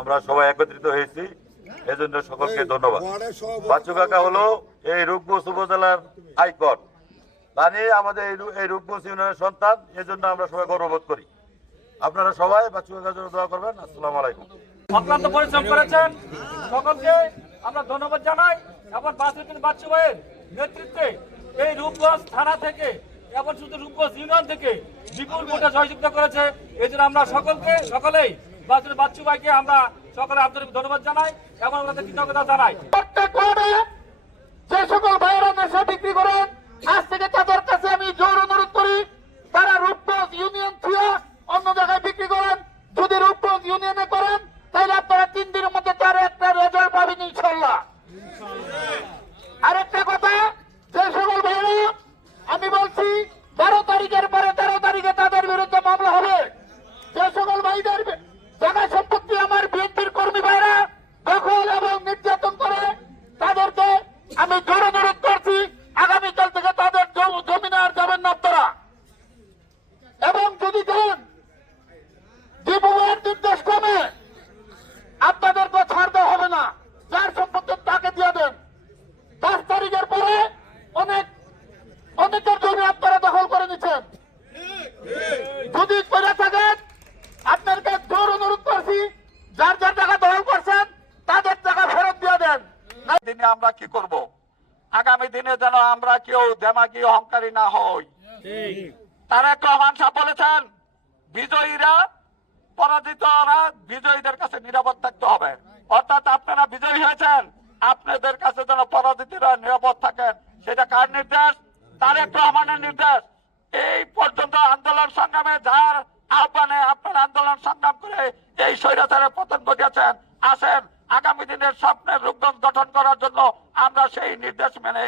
আমরা সবাই একত্রিত হয়েছি। এজন্য সকলকে ধন্যবাদ। বাচ্চু কাকা হলো এই রূপগঞ্জ উপজেলার আইকন। মানে আমাদের এই রূপগঞ্জ ইউনিয়নের সন্তান এজন্য আমরা সবাই গর্ববোধ করি। আপনারা সবাই বাচ্চু কাকার জন্য দোয়া করবেন। আসসালামু আলাইকুম। অক্লান্ত পরিশ্রম করেছেন। সকলকে আমরা ধন্যবাদ জানাই এবং বাসুদ্দিন বাচ্চু ভাইয়ের নেতৃত্বে এই রূপগঞ্জ থানা থেকে এবং শুধু রূপগঞ্জ ইউনিয়ন থেকে বিপুল ভোটে সহযোগিতা করেছে। এই আমরা সকলকে সকলেই বাসুদ্দিন বাচ্চু ভাইকে আমরা সকলে আন্তরিক ধন্যবাদ জানাই এবং আমাদের কৃতজ্ঞতা জানাই। যে সকল ভাইয়েরা নেশা বিক্রি করেন, আজ থেকে Todos আমরা কি করব? আগামী দিনে যেন আমরা কেউ দেমাগি অহংকারী না হই। তারেক রহমান সাহেব বলেছেন বিজয়ীরা পরাজিতরা বিজয়ীদের কাছে নিরাপদ থাকতে হবে। অর্থাৎ আপনারা বিজয়ী হয়েছেন আপনাদের কাছে যেন পরাজিতরা নিরাপদ থাকেন সেটা কার নির্দেশ? তারেক রহমানের নির্দেশ। এই পর্যন্ত আন্দোলন সংগ্রামে যার আহ্বানে আপনারা আন্দোলন সংগ্রাম করে এই স্বৈরাচারের পতন ঘটিয়েছেন আসেন আগামী দিনের স্বপ্নের রূপগঞ্জ গঠন করার জন্য আমরা সেই নির্দেশ মেনে